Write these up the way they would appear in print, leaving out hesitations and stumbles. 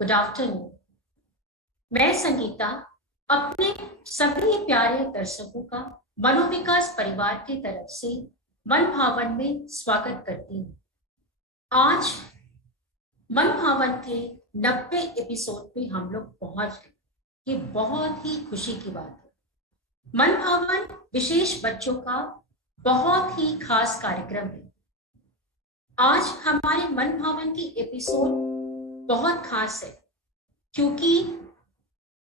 Good afternoon. मैं संगीता अपने सभी प्यारे दर्शकों का मनोविकास परिवार की तरफ से मन भावन में स्वागत करती हूँ। आज मन भावन के 90 एपिसोड पे हम लोग पहुंच गए। ये बहुत ही खुशी की बात है। मन भावन विशेष बच्चों का बहुत ही खास कार्यक्रम है। आज हमारे मन भावन की एपिसोड बहुत खास है क्योंकि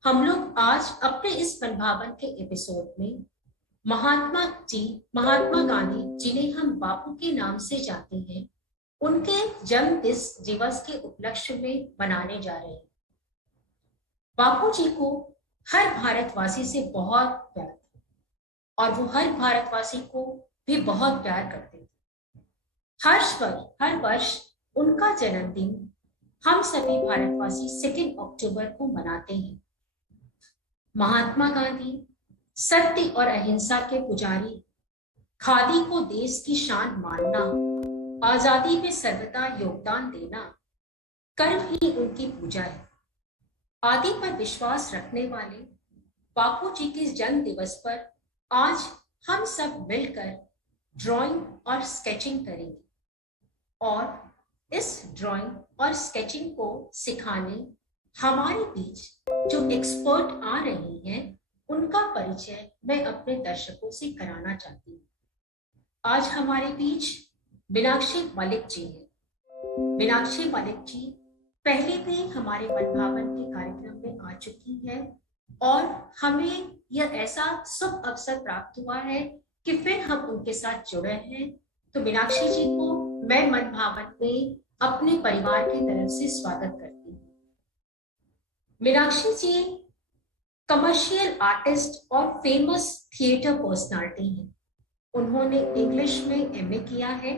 हम लोग आज अपने इस मन भावन के एपिसोड में महात्मा गांधी जिन्हें हम बापू के नाम से जानते हैं, उनके जन्म दिवस के उपलक्ष्य में मनाने जा रहे हैं। बापू जी को हर भारतवासी से बहुत प्यार था और वो हर भारतवासी को भी बहुत प्यार करते थे। हर वर्ष उनका जन्मदिन हम सभी भारतवासी 2 अक्टूबर को मनाते हैं। महात्मा गांधी सत्य और अहिंसा के पुजारी, खादी को देश की शान मानना, आजादी में सर्वदा योगदान देना, कर्म ही उनकी पूजा है। आदि पर विश्वास रखने वाले बापू जी के जन्म दिवस पर आज हम सब मिलकर ड्राइंग और स्केचिंग करेंगे और इस ड्राइंग और स्केचिंग को सिखाने हमारे बीच जो एक्सपर्ट आ रहे हैं, उनका परिचय मैं अपने दर्शकों से कराना चाहती हूँ। आज हमारे बीच मीनाक्षी मलिक जी हैं। मीनाक्षी मलिक जी पहले भी हमारे मन भावन के कार्यक्रम में आ चुकी है और हमें यह ऐसा शुभ अवसर प्राप्त हुआ है कि फिर हम उनके साथ जुड़े हैं। तो मीनाक्षी जी को मैं मन भावन में अपने परिवार की तरफ से स्वागत करती हूँ। मीनाक्षी जी कमर्शियल आर्टिस्ट और फेमस थिएटर पर्सनालिटी हैं। उन्होंने इंग्लिश में एमए किया है,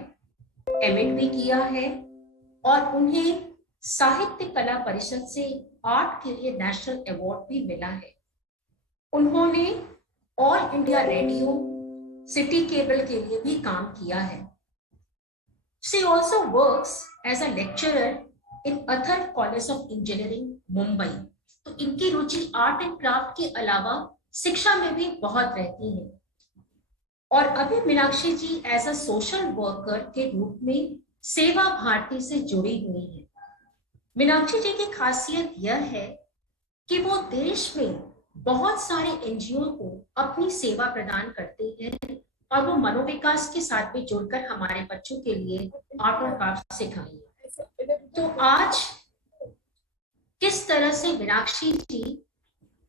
एमएड भी किया है और उन्हें साहित्य कला परिषद से आर्ट के लिए नेशनल अवार्ड भी मिला है। उन्होंने all India radio, city cable के लिए भी काम किया है। She also works as a lecturer in Athar College of Engineering, Mumbai. तो इनकी रुचि आर्ट एंड क्राफ्ट के अलावा शिक्षा में भी बहुत रहती है। और अभी मीनाक्षी जी एज अ सोशल वर्कर के रूप में सेवा भारती से जुड़ी हुई है। मीनाक्षी जी की खासियत यह है कि वो देश में बहुत सारे एनजीओ को अपनी सेवा प्रदान करते हैं और वो मनोविकास के साथ भी जुड़कर हमारे बच्चों के लिए आर्ट और क्राफ्ट सिखाएंगे। तो आज किस तरह से मीनाक्षी जी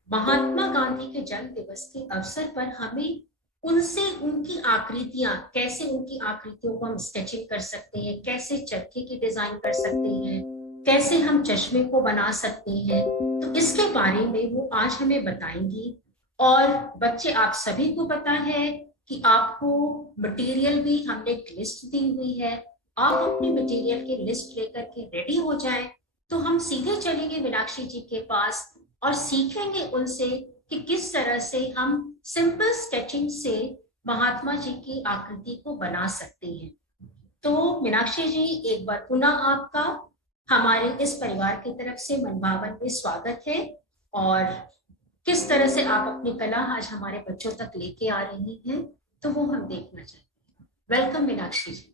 महात्मा गांधी के जन्म दिवस के अवसर पर हमें उनसे उनकी आकृतियां, कैसे उनकी आकृतियों को हम स्केचिंग कर सकते हैं, कैसे चरखे की डिजाइन कर सकते हैं, कैसे हम चश्मे को बना सकते हैं, तो इसके बारे में वो आज हमें बताएंगी। और बच्चे, आप सभी को पता है कि आपको मटेरियल भी हमने लिस्ट दी हुई है। आप अपनी मटेरियल की लिस्ट लेकर के रेडी हो जाएं, तो हम सीधे चलेंगे मीनाक्षी जी के पास और सीखेंगे उनसे कि किस तरह से हम सिंपल स्केचिंग से महात्मा जी की आकृति को बना सकते हैं। तो मीनाक्षी जी, एक बार पुनः आपका हमारे इस परिवार की तरफ से मन भावन में स्वागत है और किस तरह से आप अपनी कला आज हमारे बच्चों तक लेके आ रही हैं, तो वो हम देखना चाहते हैं। वेलकम मीनाक्षी जी।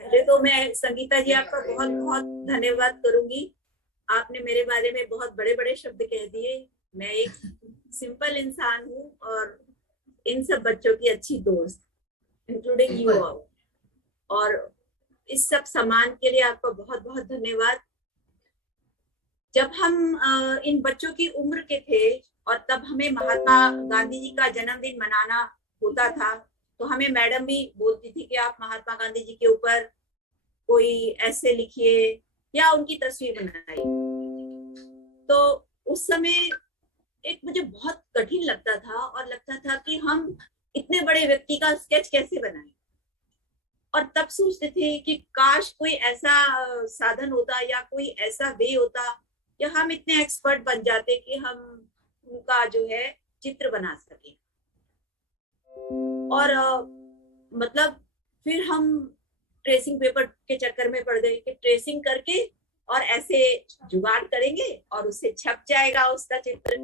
पहले तो मैं संगीता जी आपका बहुत बहुत धन्यवाद करूंगी। आपने मेरे बारे में बहुत बड़े बड़े शब्द कह दिए। मैं एक सिंपल इंसान हूँ और इन सब बच्चों की अच्छी दोस्त, इंक्लूडिंग यू ऑल। और इस सब सम्मान के लिए आपका बहुत बहुत धन्यवाद। जब हम इन बच्चों की उम्र के थे और तब हमें महात्मा गांधी जी का जन्मदिन मनाना होता था, तो हमें मैडम भी बोलती थी कि आप महात्मा गांधी जी के ऊपर कोई ऐसे लिखिए या उनकी तस्वीर बनाइए। तो उस समय एक मुझे बहुत कठिन लगता था और लगता था कि हम इतने बड़े व्यक्ति का स्केच कैसे बनाएं। और तब सोचते थे कि काश कोई ऐसा साधन होता या कोई ऐसा वे होता या हम इतने एक्सपर्ट बन जाते कि हम उनका जो है चित्र बना सके। और मतलब फिर हम ट्रेसिंग पेपर के चक्कर में पड़ गए कि ट्रेसिंग करके और ऐसे कैसे जुगाड़ करेंगे और उससे छप जाएगा उसका चित्र।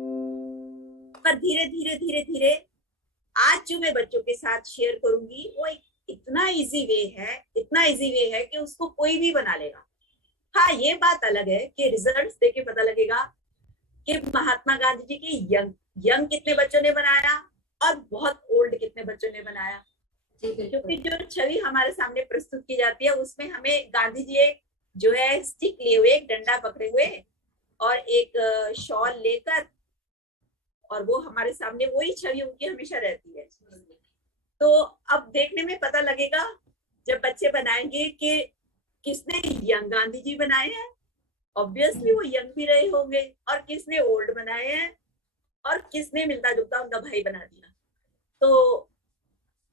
पर धीरे धीरे धीरे धीरे आज जो मैं बच्चों के साथ शेयर करूंगी वो एक इतना इजी वे है, इतना इजी वे है कि उसको कोई भी बना लेगा। हाँ, ये बात अलग है कि रिजल्ट्स देके पता लगेगा कि महात्मा गांधी जी के यंग यंग कितने बच्चों ने बनाया और बहुत ओल्ड कितने बच्चों ने बनाया। क्योंकि जो छवि हमारे सामने प्रस्तुत की जाती है उसमें हमें गांधी जी एक जो है स्टिक लिए हुए, एक डंडा पकड़े हुए और एक शॉल लेकर, और वो हमारे सामने वही छवि उनकी हमेशा रहती है। तो अब देखने में पता लगेगा जब बच्चे बनाएंगे कि किसने यंग गांधी जी बनाए हैं, ऑब्वियसली वो यंग भी रहे होंगे, और किसने ओल्ड बनाए हैं और किसने मिलता जुलता उनका भाई बना दिया। तो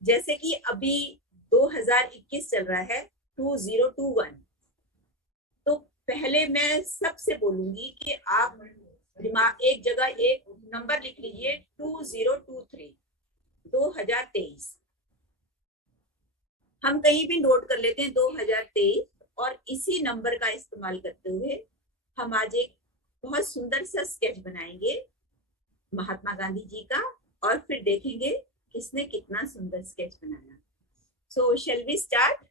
जैसे कि अभी 2021 चल रहा है, 2021, तो पहले मैं सबसे बोलूंगी कि आप दिमाग एक जगह एक नंबर लिख लीजिए, 2023, 2023। हम कहीं भी नोट कर लेते हैं 2023, और इसी नंबर का इस्तेमाल करते हुए हम आज एक बहुत सुंदर सा स्केच बनाएंगे महात्मा गांधी जी का, और फिर देखेंगे किसने कितना सुंदर स्केच बनाया। So shall we start?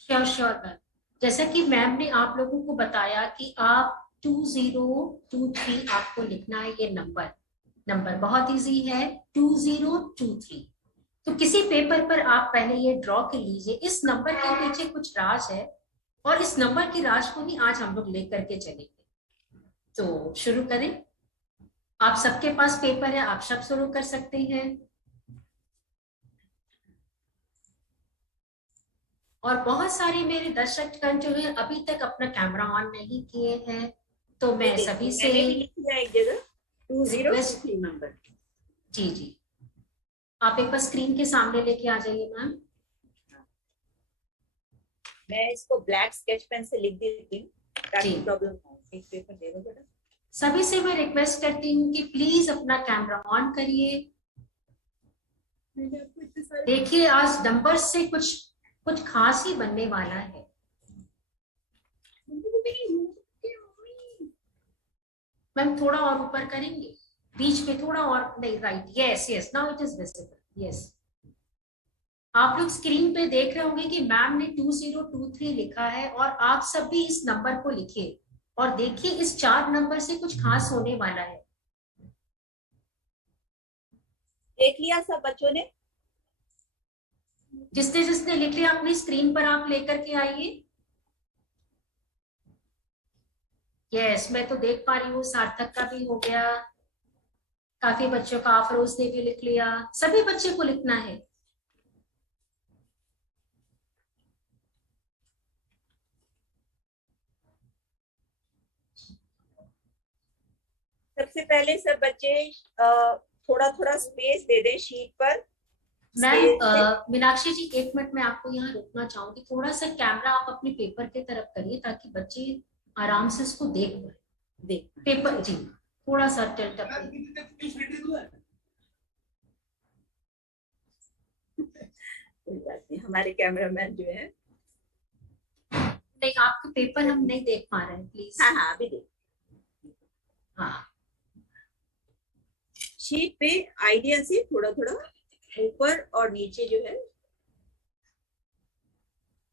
Sure sure ma'am. जैसा कि मैम ने आप लोगों को बताया कि आप 2023 आपको लिखना है, ये नंबर बहुत इजी है, 2023। तो किसी पेपर पर आप पहले ये ड्रॉ कर लीजिए। इस नंबर के पीछे कुछ राज है और इस नंबर की राज को ही आज हम लोग लेकर के चलेंगे। तो शुरू करें। आप सबके पास पेपर है, आप सब शुरू कर सकते हैं। और बहुत सारे मेरे दर्शकगण जो है अभी तक अपना कैमरा ऑन नहीं किए हैं, तो मैं सभी से मैंने भी लिख दिया एक जगह 2023 नंबर। जी जी, आप एक बार स्क्रीन के सामने लेके आ जाइए मैम। मैं इसको ब्लैक स्केच पेन से लिख देती हूँ ताकि जी। प्रॉब्लम हो। एक पेपर दे दो बेटा। सभी से मैं रिक्वेस्ट करती हूँ कि प्लीज अपना कैमरा ऑन करिए। देखिए आज नंबर से कुछ खास ही बनने वाला है। मैम थोड़ा और ऊपर करेंगे, बीच में थोड़ा और, नहीं right, yes yes, now it is visible, yes. आप लोग स्क्रीन पे देख रहे होंगे कि मैम ने 2023 लिखा है और आप सब भी इस नंबर को लिखिए और देखिए इस 4 नंबर से कुछ खास होने वाला है। देख लिया सब बच्चों ने? जिसने जिसने लिख लिया अपनी स्क्रीन पर आप लेकर के आइए। यस, मैं तो देख पा रही हूँ सार्थक का भी हो गया, काफी बच्चों का, अफरोज ने भी लिख लिया। सभी बच्चे को लिखना है। सबसे पहले सब बच्चे थोड़ा थोड़ा स्पेस दे दें शीट पर। मैम मीनाक्षी जी, एक मिनट में आपको यहाँ रुकना चाहूंगी। थोड़ा सा कैमरा आप अपने पेपर की तरफ करिए ताकि बच्चे आराम से इसको देख पाए। पेपर जी थोड़ा सा टिल्ट अप। कोई बात नहीं, हमारे कैमरामैन जो है। नहीं, आपके पेपर हम नहीं देख पा रहे हैं, प्लीज। हाँ हाँ, अभी देख। हाँ, शीट पे आइडिया से थोड़ा थोड़ा ऊपर और नीचे जो है।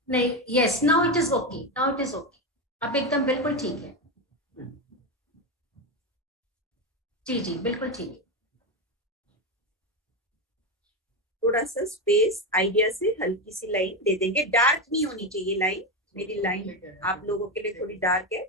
नहीं, yes, now it is okay, now it is okay. अब एकदम बिल्कुल ठीक है। जी जी, बिल्कुल ठीक है। थोड़ा सा स्पेस आइडिया से हल्की सी लाइन दे देंगे। डार्क नहीं होनी चाहिए लाइन, मेरी लाइन आप लोगों के लिए थोड़ी डार्क है।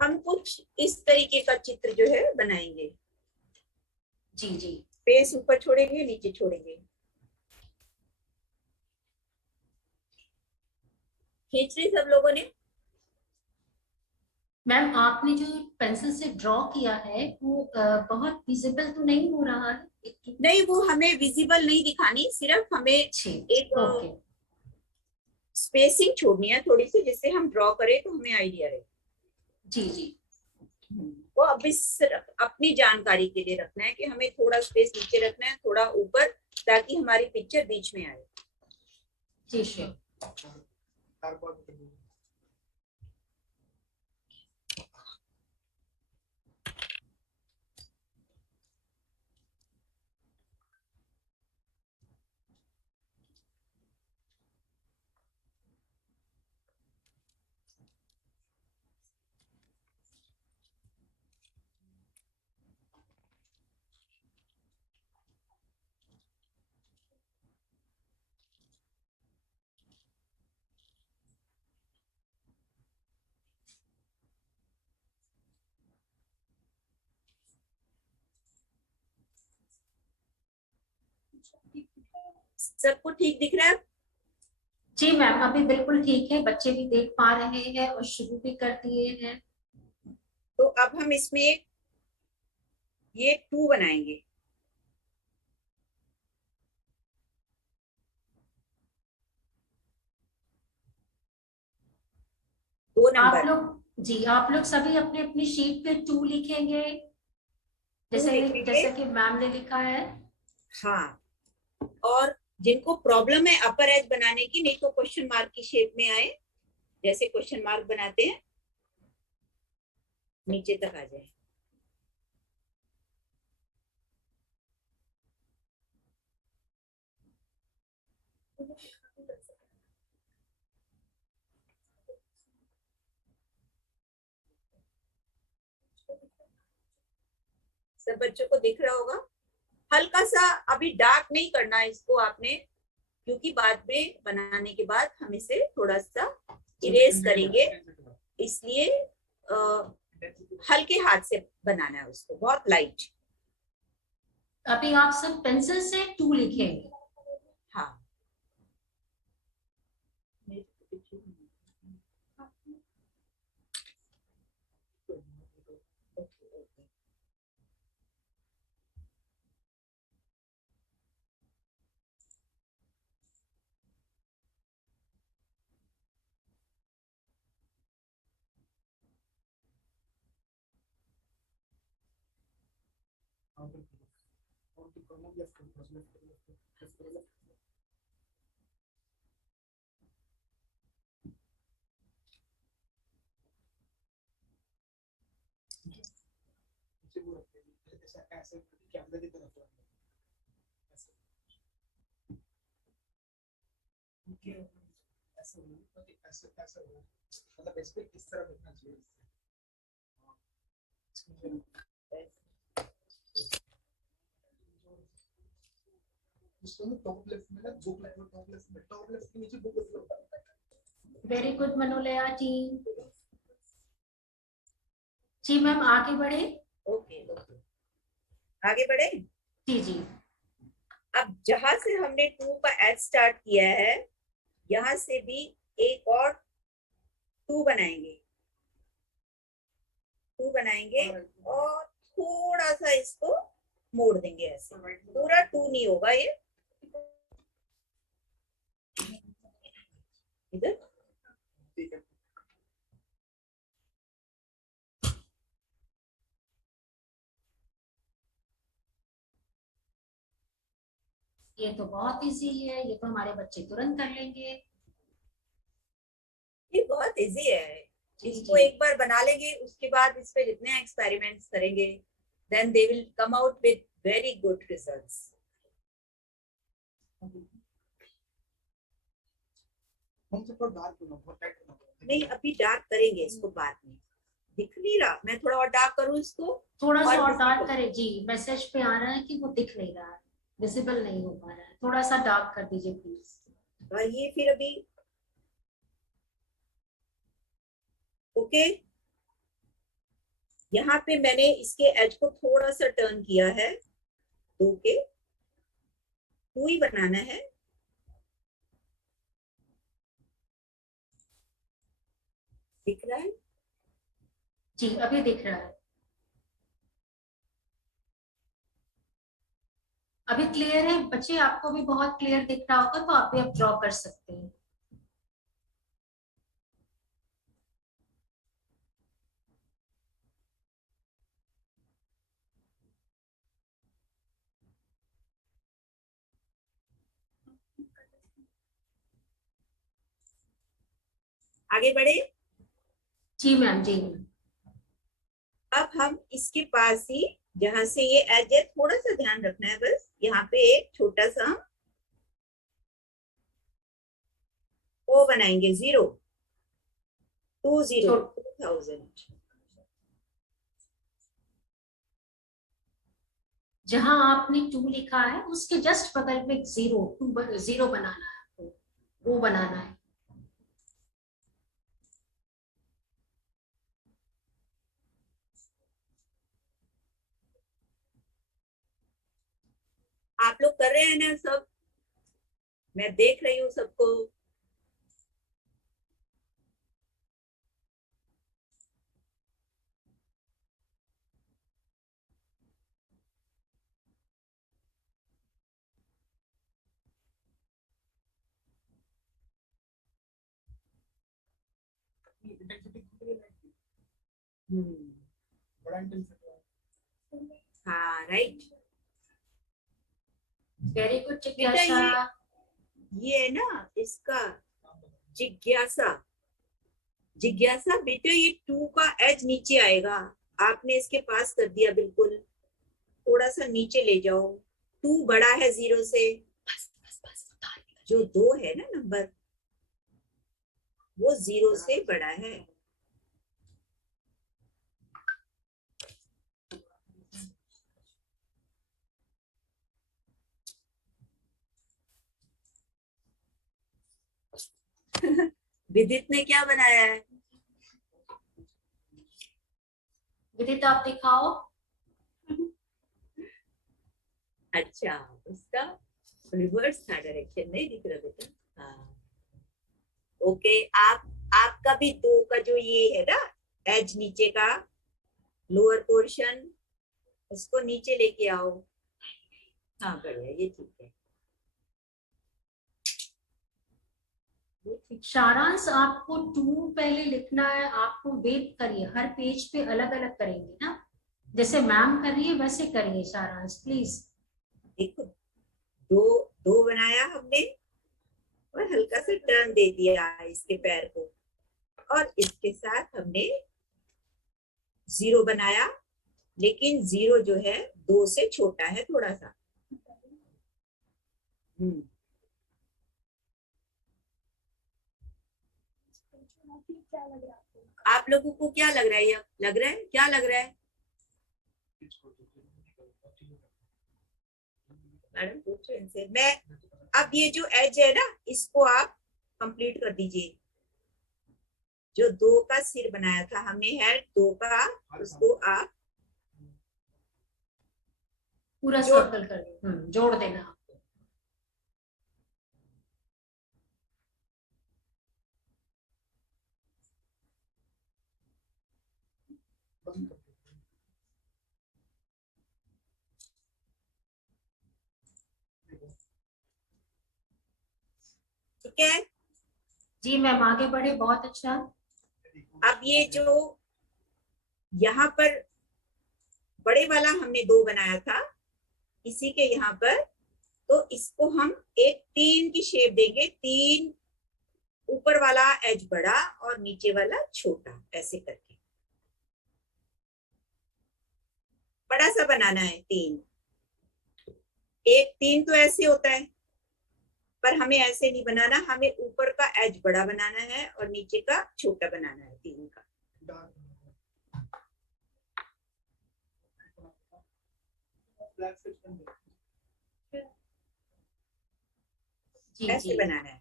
हम कुछ इस तरीके का चित्र जो है बनाएंगे। जी जी, स्पेस ऊपर छोड़ेंगे, नीचे छोड़ेंगे। खींच ली सब लोगों ने? मैम आपने जो पेंसिल से ड्रॉ किया है वो बहुत विजिबल तो नहीं हो रहा है? नहीं, वो हमें विजिबल नहीं दिखानी, सिर्फ हमें एक ओके। स्पेसिंग छोड़नी है थोड़ी सी, जिससे हम ड्रॉ करें तो हमें आइडिया रहे। जी जी। वो अभी सिर्फ अपनी जानकारी के लिए रखना है कि हमें थोड़ा स्पेस नीचे रखना है, थोड़ा ऊपर, ताकि हमारी पिक्चर बीच में आए। जी श्योर। सबको ठीक दिख रहा है? जी मैम अभी बिल्कुल ठीक है, बच्चे भी देख पा रहे हैं और शुरू भी कर दिए हैं। तो अब हम इसमें ये 2 बनाएंगे। दो आप नंबर लोग जी, आप लोग सभी अपने अपनी शीट पे 2 लिखेंगे, 2 जैसे लिखेंगे। जैसा कि मैम ने लिखा है। हाँ, और जिनको प्रॉब्लम है अपर एज बनाने की, नहीं तो क्वेश्चन मार्क की शेप में आए, जैसे क्वेश्चन मार्क बनाते हैं, नीचे तक आ जाए। सब बच्चों को दिख रहा होगा। हल्का सा अभी डार्क नहीं करना है इसको आपने, क्योंकि बाद में बनाने के बाद हम इसे थोड़ा सा इरेज करेंगे, इसलिए हल्के हाथ से बनाना है उसको, बहुत लाइट। अभी आप सब पेंसिल से 2 लिखेंगे। हाँ, वेरी गुड मनोलया टीम। जी मैम आगे बढ़े। ओके ओके, आगे बढ़े। जी जी। अब जहां से हमने 2 का एच स्टार्ट किया है, यहां से भी एक और 2 बनाएंगे। 2 बनाएंगे और थोड़ा सा इसको मोड़ देंगे, ऐसे पूरा 2 नहीं होगा ये, इधर। ये तो बहुत इजी है, ये तो हमारे बच्चे तुरंत कर लेंगे। ये बहुत इजी है, जी इसको जी। एक बार बना लेंगे, उसके बाद इस पे जितने एक्सपेरिमेंट्स करेंगे, then they will come out with very good results. नहीं, अभी डार्क करेंगे इसको बाद में। दिख नहीं रहा, मैं थोड़ा और डार्क करूं इसको। थोड़ा सा और और डार्क visible। करे जी, मैसेज पे आ रहा है कि वो दिख नहीं रहा है, विजिबल नहीं हो पा रहा है, थोड़ा सा डार्क कर दीजिए प्लीज। और ये फिर अभी ओके। यहाँ पे मैंने इसके एज को थोड़ा सा टर्न किया है, 2 के 2 ही बनाना है। दिख रहा है? जी अभी दिख रहा है, अभी क्लियर है बच्चे, आपको भी बहुत क्लियर दिख रहा होगा, तो आप भी अब ड्रॉ कर सकते हैं। आगे बढ़े। जी मैम, जी मैम। अब हम इसके पास ही, जहां से ये एज है, थोड़ा सा ध्यान रखना है, बस यहाँ पे एक छोटा सा ओ बनाएंगे, 0, 20, 2000। जहां आपने 2 लिखा है उसके जस्ट बगल में जीरो, 0 बनाना है आपको, वो बनाना है। आप लोग कर रहे हैं ना सब? मैं देख रही हूँ सबको। हम्म, हाँ राइट। वेरी गुड बेटा जिज्ञासा। ये है ना इसका जिज्ञासा। जिज्ञासा बेटा, ये 2 का एज नीचे आएगा, आपने इसके पास कर दिया बिल्कुल। थोड़ा सा नीचे ले जाओ, 2 बड़ा है 0 से। जो 2 है ना नंबर, वो 0 से बड़ा है। विदित ने क्या बनाया है? विदित आप दिखाओ। अच्छा, उसका रिवर्स था, डायरेक्शन नहीं दिख रहा बेटा। हाँ ओके। आपका भी 2 का जो ये है ना एज नीचे का लोअर पोर्शन, उसको नीचे लेके आओ। हाँ बढ़िया, ये ठीक है। सारांश आपको 2 पहले लिखना है, आपको वेट करिए, हर पेज पे अलग अलग करेंगे ना, जैसे मैम कर रही है वैसे करिए सारांश प्लीज। देखो, 2 2 बनाया हमने, और हल्का सा टर्न दे दिया इसके पैर को, और इसके साथ हमने 0 बनाया, लेकिन 0 जो है 2 से छोटा है थोड़ा सा। आप लोगों को क्या लग रहा है? ये लग रहा है, क्या लग रहा है मैडम? पूछो इनसे। मैं अब ये जो एज है ना, इसको आप कंप्लीट कर दीजिए। जो 2 का सिर बनाया था हमने, हेड 2 का, उसको आप पूरा जोड़। सर्कल कर जोड़ देना। ठीक है। जी मैम आगे बढ़े, बहुत अच्छा। अब ये जो यहाँ पर बड़े वाला हमने 2 बनाया था, इसी के यहाँ पर, तो इसको हम एक 3 की शेप देंगे। 3, ऊपर वाला एज बड़ा और नीचे वाला छोटा, ऐसे करके बड़ा सा बनाना है 3। एक 3 तो ऐसे होता है, पर हमें ऐसे नहीं बनाना, हमें ऊपर का एज बड़ा बनाना है और नीचे का छोटा बनाना है 3 का। जी ऐसे जी, बनाना है।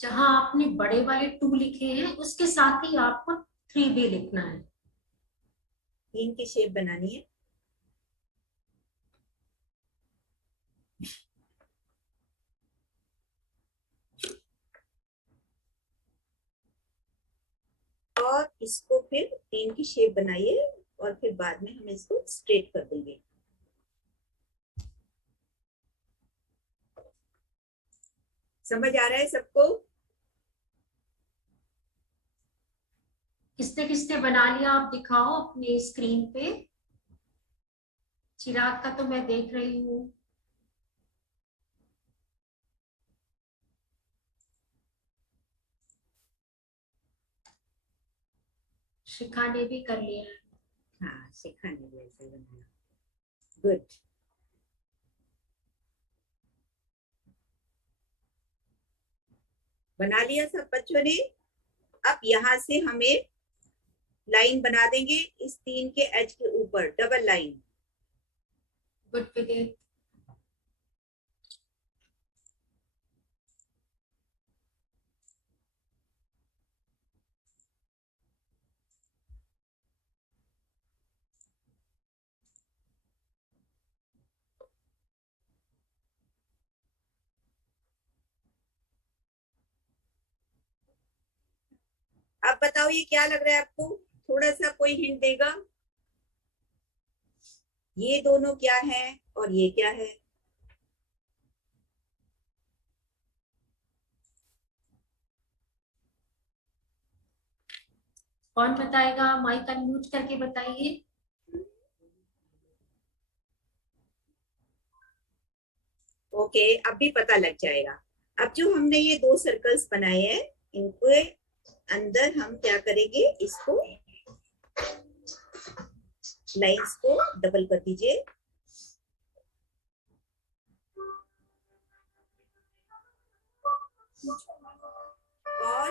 जहां आपने बड़े वाले 2 लिखे हैं उसके साथ ही आपको 3 भी लिखना है। 3 की शेप बनानी है। और इसको फिर तीन की शेप बनाइए और फिर बाद में हम इसको स्ट्रेट कर देंगे। समझ आ रहा है सबको? किसने किसने बना लिया आप दिखाओ अपने स्क्रीन पे। चिराग का तो मैं देख रही हूँ। शिखा ने भी कर लिया है। हाँ, शिखा ने भी ऐसे बनाया। गुड। बना लिया सब बच्चों ने? अब यहाँ से हमें लाइन बना देंगे इस तीन के एज के ऊपर, डबल लाइन। गुड विदित। अब बताओ ये क्या लग रहा है आपको? थोड़ा सा कोई हिंट देगा? ये दोनों क्या है और ये क्या है? कौन बताएगा? माइक अनम्यूट करके बताइए। ओके, अब भी पता लग जाएगा। अब जो हमने ये दो सर्कल्स बनाए हैं, इनके अंदर हम क्या करेंगे, इसको लाइंस को डबल कर दीजिए और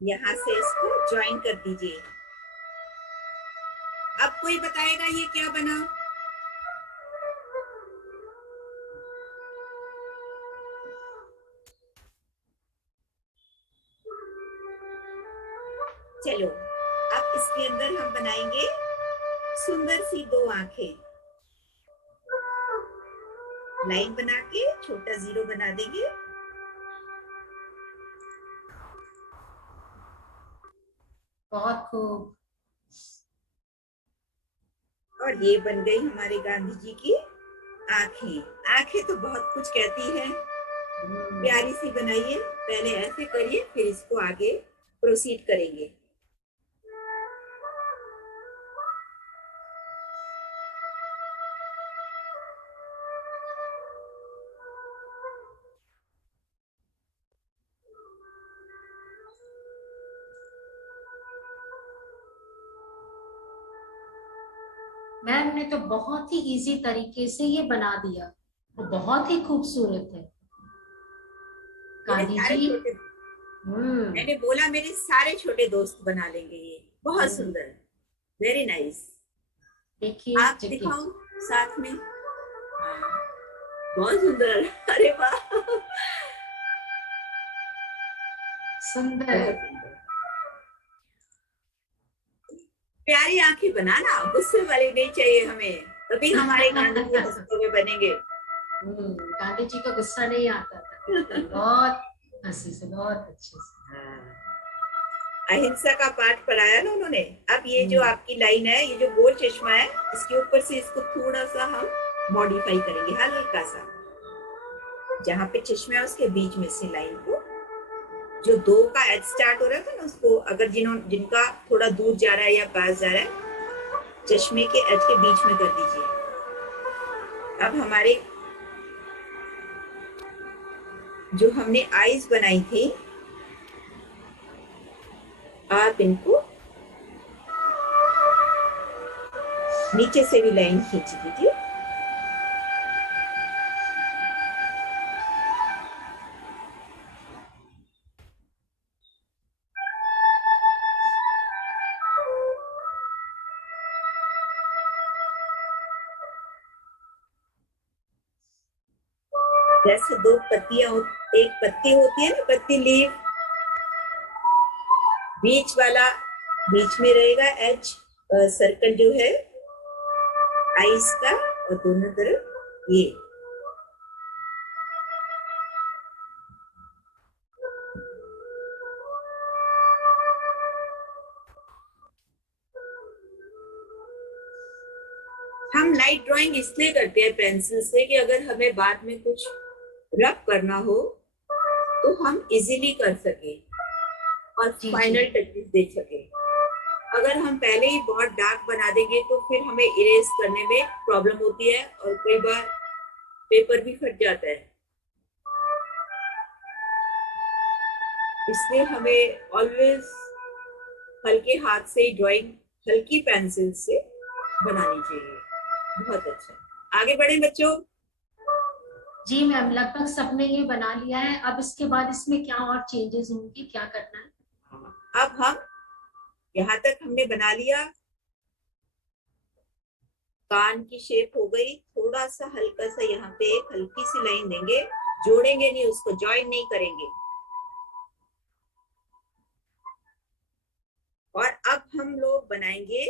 यहां से इसको ज्वाइन कर दीजिए। अब कोई बताएगा ये क्या बना? चलो, अब इसके अंदर हम बनाएंगे सुंदर सी दो आंखें। लाइन बना के छोटा जीरो बना देंगे। बहुत खूब। और ये बन गई हमारे गांधी जी की आंखें। आंखें तो बहुत कुछ कहती है। प्यारी सी बनाइए। पहले ऐसे करिए, फिर इसको आगे प्रोसीड करेंगे। मैम ने तो बहुत ही इजी तरीके से ये बना दिया, वो बहुत ही खूबसूरत है। मेरे गांधी सारे जी। छोटे, मैंने बोला मेरे सारे छोटे दोस्त बना लेंगे ये। बहुत सुंदर, वेरी नाइस। देखिए आप दिखाओ साथ में। हाँ, बहुत सुंदर। अरे वाह, सुंदर। बहुत सुंदर। प्यारी आंखें बनाना, गुस्से वाली नहीं चाहिए हमें, तभी हमारे गांधी जी हंसते हुए बनेंगे। गांधी जी को गुस्सा नहीं आता था, बहुत हंसी से, बहुत अच्छे से। हाँ, अहिंसा का पाठ पढ़ाया ना उन्होंने। अब ये जो आपकी लाइन है, ये जो गोल चश्मा है, इसके ऊपर से इसको थोड़ा सा हम मॉडिफाई करेंगे, हल्का सा। जहां पे चश्मा है उसके बीच में से लाइन को, जो दो का एच स्टार्ट हो रहा था ना, उसको अगर जिनका थोड़ा दूर जा रहा है या पास जा रहा है, चश्मे के एच के बीच में कर दीजिए। अब हमारे जो हमने आईज बनाई थी, आप इनको नीचे से भी लाइन खींच दीजिए। जैसे दो पत्तियां, एक पत्ती होती है ना, पत्ती लीव, बीच वाला बीच में रहेगा एच सर्कल जो है आईज का, और दोनों तरफ ये। हम लाइट ड्राइंग इसलिए करते हैं पेंसिल से कि अगर हमें बाद में कुछ रब करना हो तो हम इजीली कर सके और जी फाइनल टचेस दे सके। अगर हम पहले ही बहुत डार्क बना देंगे तो फिर हमें इरेज करने में प्रॉब्लम होती है और कई बार पेपर भी फट जाता है। इसलिए हमें ऑलवेज हल्के हाथ से ड्राइंग हल्की पेंसिल से बनानी चाहिए। बहुत अच्छा। आगे बढ़े बच्चों। जी मैम, लगभग सबने ये बना लिया है। अब इसके बाद इसमें क्या और चेंजेस होंगे, क्या करना है? अब हम यहाँ तक हमने बना लिया, कान की शेप हो गई। थोड़ा सा हल्का सा यहाँ पे एक हल्की सी लाइन देंगे, जोड़ेंगे नहीं, उसको ज्वाइन नहीं करेंगे। और अब हम लोग बनाएंगे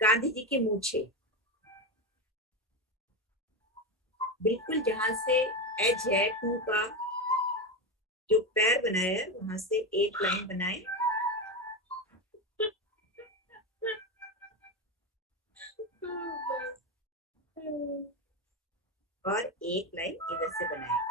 गांधी जी की मूछे। बिल्कुल जहां से एज है टू का जो पैर बनाया है वहां से एक लाइन बनाए और एक लाइन इधर से बनाए।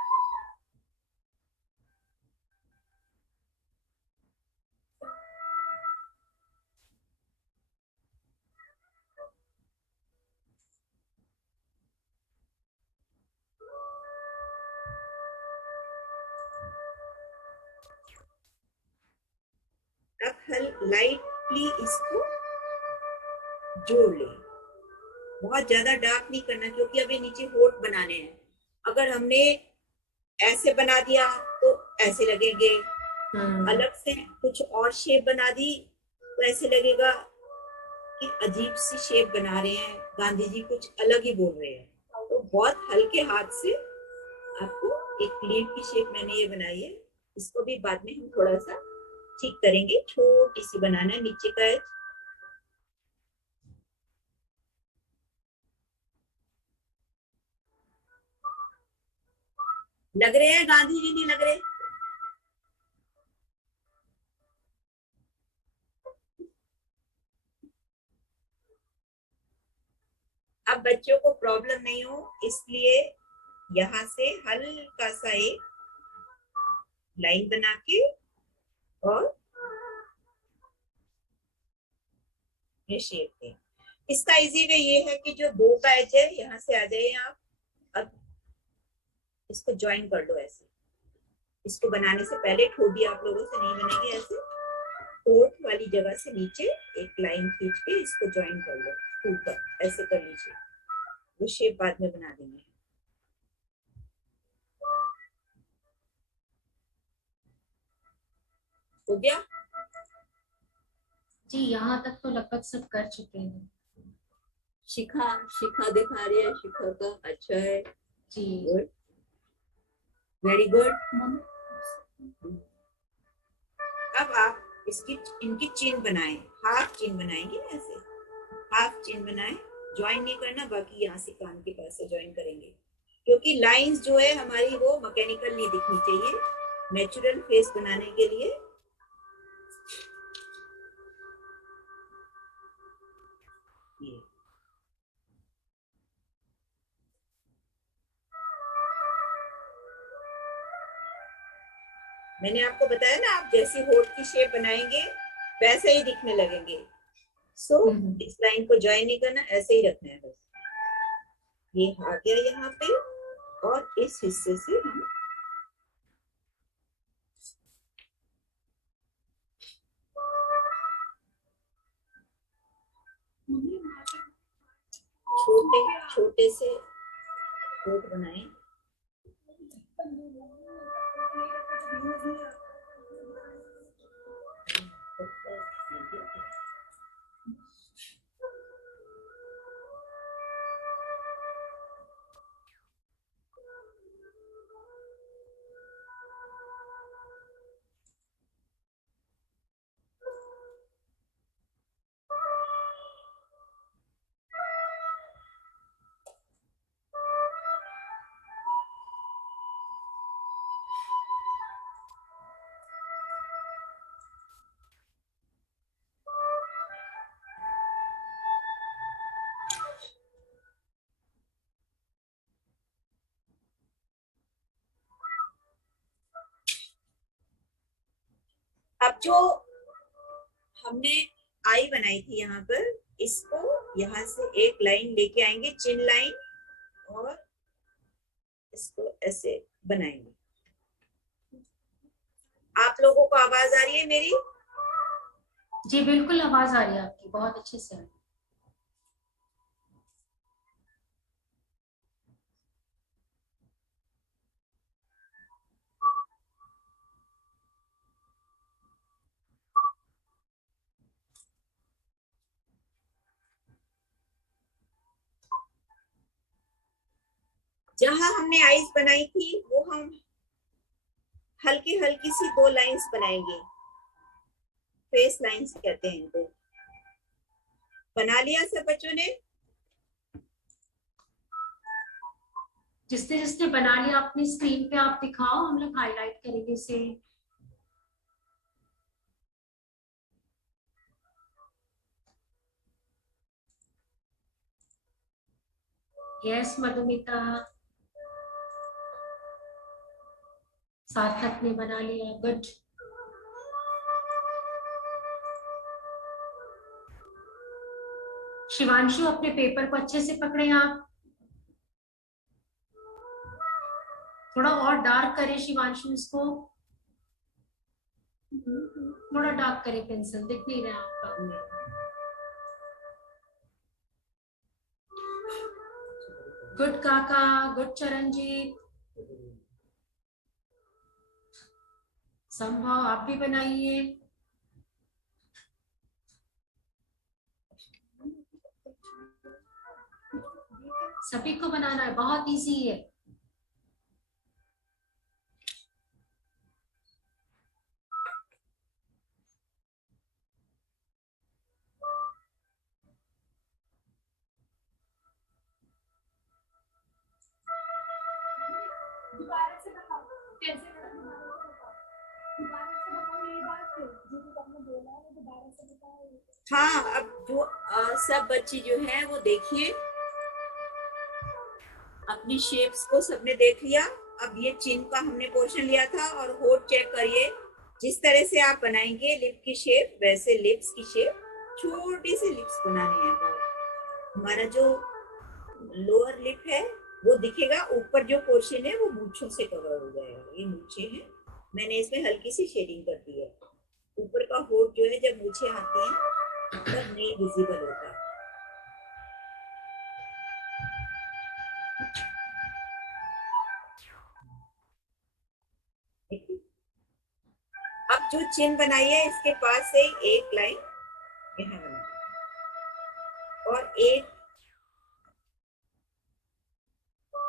अब हल लाइटली इसको जोड़ ले। बहुत ज्यादा डार्क नहीं करना क्योंकि अभी नीचे होठ बनाने हैं। अगर हमने ऐसे बना दिया तो ऐसे लगेंगे, अलग से कुछ और शेप बना दी तो ऐसे लगेगा कि अजीब सी शेप बना रहे हैं, गांधी जी कुछ अलग ही बोल रहे हैं। तो बहुत हल्के हाथ से आपको एक प्लेट की शेप मैंने ये बनाई है, इसको भी बाद में हम थोड़ा सा ठीक करेंगे। छोटी सी बनाना है नीचे का एज। लग रहे हैं गांधी जी नहीं लग रहे? अब बच्चों को प्रॉब्लम नहीं हो इसलिए यहाँ से हल्का सा एक लाइन बना के और ये शेप दें। इसका इजी वे ये है कि जो दो का एज है यहाँ से आ जाए आप। अब इसको ज्वाइन कर लो ऐसे। इसको बनाने से पहले ठोडी आप लोगों से नहीं बनेगी। ऐसे होठ वाली जगह से नीचे एक लाइन खींच के इसको ज्वाइन कर लो ऊपर, ऐसे कर लीजिए। वो शेप बाद में बना देंगे। हो गया? जी, यहाँ तक तो लगभग सब कर चुके हैं। शिखा शिखा दिखा रही है, शिखा का अच्छा है जी, गुड, वेरी गुड। अब आप इसकी इनकी चीन बनाएं, हाफ चीन बनाएंगे ऐसे, हाफ चीन बनाएं। ज्वाइन नहीं करना, बाकी यहाँ से कान के पास से ज्वाइन करेंगे क्योंकि लाइंस जो है हमारी वो मैकेनिकल नहीं दिखनी चाहिए, नेचुरल फेस बनाने के लिए। ये मैंने आपको बताया ना, आप जैसे होठ की शेप बनाएंगे वैसे ही दिखने लगेंगे। सो इस लाइन को ज्वाइन नहीं करना, ऐसे ही रखना है बस। ये आ गया यहाँ पे और इस हिस्से से हम छोटे छोटे से होठ बनाए। अब जो हमने आई बनाई थी यहाँ पर, इसको यहाँ से एक लाइन लेके आएंगे, चिन लाइन, और इसको ऐसे बनाएंगे। आप लोगों को आवाज आ रही है मेरी? जी बिल्कुल आवाज आ रही है आपकी, बहुत अच्छे से। जहां हमने आइस बनाई थी वो हम हल्की हल्की सी दो लाइंस बनाएंगे, फेस लाइंस कहते हैं इनको। बना लिया सब बच्चों ने? जिसने जिसने बना लिया अपनी स्क्रीन पे आप दिखाओ, हम लोग हाईलाइट करेंगे इसे। यस मधुमिता, सार्थक ने बना लिया, गुड। शिवांशु अपने पेपर को अच्छे से पकड़े आप, थोड़ा और डार्क करें शिवांशु इसको, थोड़ा डार्क करें, पेंसिल दिख नहीं रहा आपका। गुड काका, गुड चरणजीत। संभव आप भी बनाइए। सभी को बनाना है, बहुत इजी है। हाँ, अब जो सब बच्चे जो हैं वो देखिए, अपनी शेप्स को सबने देख लिया। अब ये चिन का हमने पोर्शन लिया था, और होठ चेक करिए, जिस तरह से आप बनाएंगे लिप की शेप, वैसे लिप्स की शेप, छोटी सी लिप्स बनानी है। हमारा जो लोअर लिप है वो दिखेगा, ऊपर जो पोर्शन है वो मूंछों से कवर हो जाएगा। ये मूंछे हैं, मैंने इसमें हल्की सी शेडिंग कर दी है। ऊपर का होठ जो है, जब मूंछे आती हैं तब नहीं विजिबल होता है। अब जो चिन्ह बनाई है इसके पास से एक लाइन यहाँ बना, और एक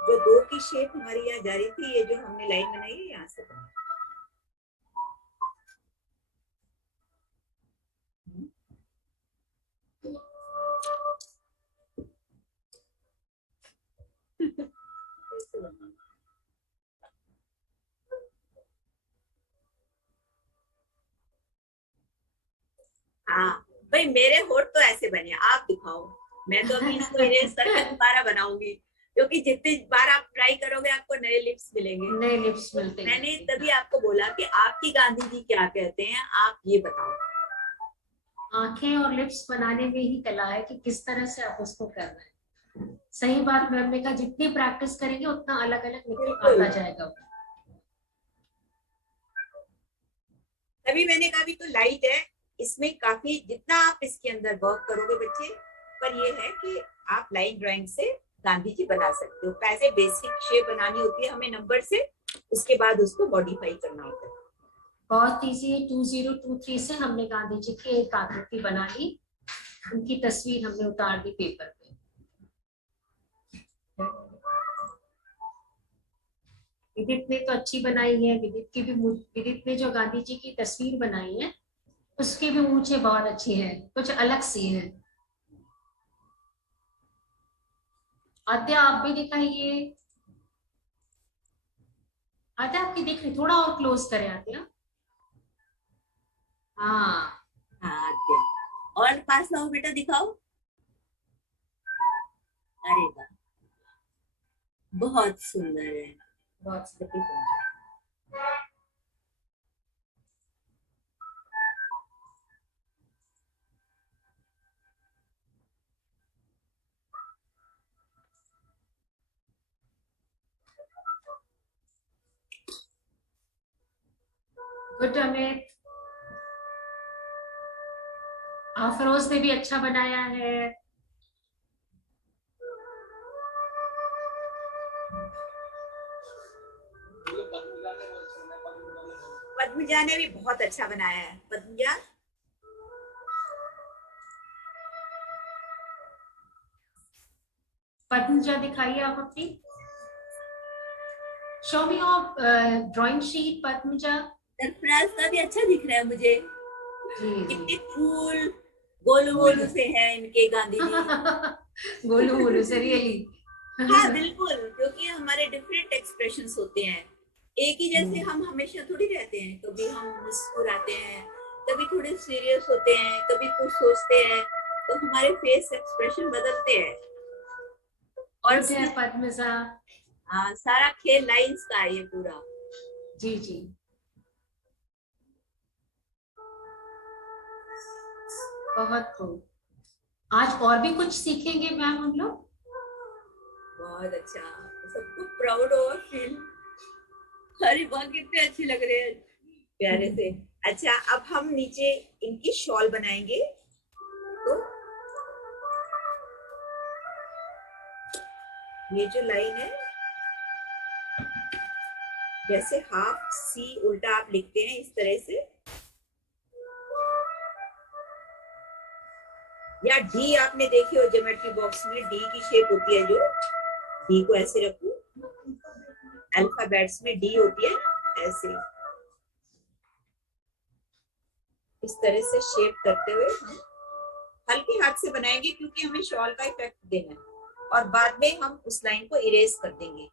जो दो की शेप हमारी यहाँ जा रही थी, ये जो हमने लाइन बनाई है यहाँ से बना। हाँ भाई, मेरे होठ तो ऐसे बने, आप दिखाओ। मैं तो अभी इसको इरेज करके दोबारा बनाऊंगी, क्योंकि जितनी बार आप ट्राई करोगे आपको नए लिप्स मिलेंगे, नए लिप्स मिलते हैं। मैंने तभी आपको बोला कि आपकी गांधी जी क्या कहते हैं, आप ये बताओ। आंखें और लिप्स बनाने में ही कला है कि किस तरह से आप उसको कर रहे हैं। सही बात मैम ने कहा, जितनी प्रैक्टिस करेंगे उतना अलग अलग निकल आता जाएगा। तभी मैंने कहा भी तो लाइट है, इसमें काफी जितना आप इसके अंदर वर्क करोगे बच्चे, पर ये है कि आप लाइन ड्राइंग से गांधी जी बना सकते हो। पहले बेसिक शेप बनानी होती है हमें नंबर से, उसके बाद उसको मॉडिफाई करना होता है। बहुत इजी है। 2023 से हमने गांधी जी की एक आकृति बना ली, उनकी तस्वीर हमने उतार दी पेपर पे। विदित ने तो अच्छी बनाई है, विदित ने जो गांधी जी की तस्वीर बनाई है उसकी भी मूछे बहुत अच्छी है, कुछ अलग सी है। आद्या आप भी दिखाइए। आद्या आपकी दिख रही, थोड़ा और क्लोज करें आद्या। हाँ हाँ आद्या, और पास लाओ बेटा, दिखाओ। अरे वाह, बहुत सुंदर है, बहुत सुंदर। गुड अमित। आफरोज ने भी अच्छा बनाया है। पद्मजा ने भी बहुत अच्छा बनाया है। पद्मजा, पद्मजा दिखाइए आप अपनी। Show me of drawing sheet Padmaja. Sarfaraz का भी अच्छा दिख रहा है मुझे। जी कितने जी। कूल गोलू गोलू से हैं इनके गांधी जी। गोलू गोलू से रियली। हाँ बिल्कुल, क्योंकि हमारे डिफरेंट एक्सप्रेशंस होते हैं। एक ही जैसे हम हमेशा थोड़ी रहते हैं। कभी हम मुस्कुराते हैं, कभी थोड़े सीरियस होते हैं, कभी कुछ सोचते हैं, तो हमारे फेस एक्सप्रेशन बदलते हैं। और गुड है पद्मजा। हाँ, सारा खेल लाइंस का है ये पूरा। जी जी। बहुत खूब। आज और भी कुछ सीखेंगे मैम हम लोग। बहुत अच्छा, सबको प्राउड और फील। अरे वाह, कितने अच्छे लग रहे हैं, प्यारे से। अच्छा, अब हम नीचे इनकी शॉल बनाएंगे। तो ये जो लाइन है, जैसे हाफ सी उल्टा आप लिखते हैं, इस तरह से, या डी आपने देखी हो ज्योमेट्री बॉक्स में, डी की शेप होती है, जो डी को ऐसे रखूं, अल्फाबेट्स में डी होती है ना, ऐसे इस तरह से शेप करते हुए हम हल्के हाथ से बनाएंगे, क्योंकि हमें शॉल का इफेक्ट देना है, और बाद में हम उस लाइन को इरेज कर देंगे।